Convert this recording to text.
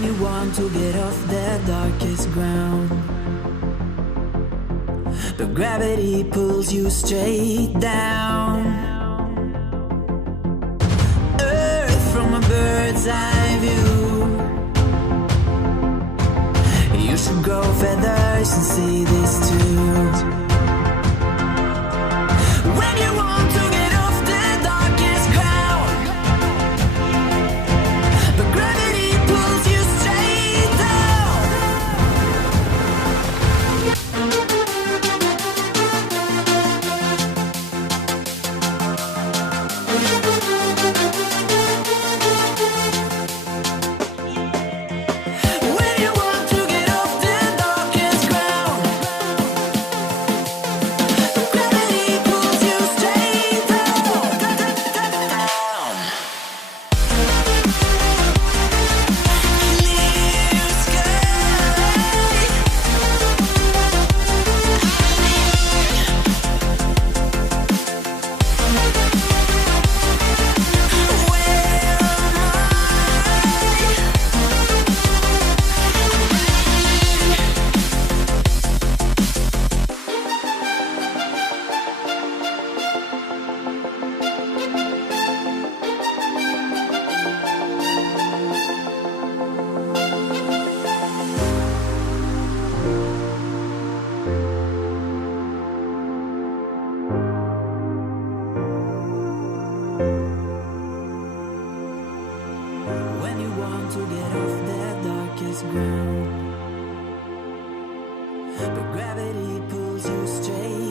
When you want to get off the darkest ground, but gravity pulls you straight down. Earth from a bird's eye view. You should grow feathers and see this too. When you want to get off the darkest ground, but gravity pulls you straight down. When you want to get off the darkest ground, but gravity pulls you straight down. Clear sky. When you want to get off the darkest ground, but gravity pulls you straight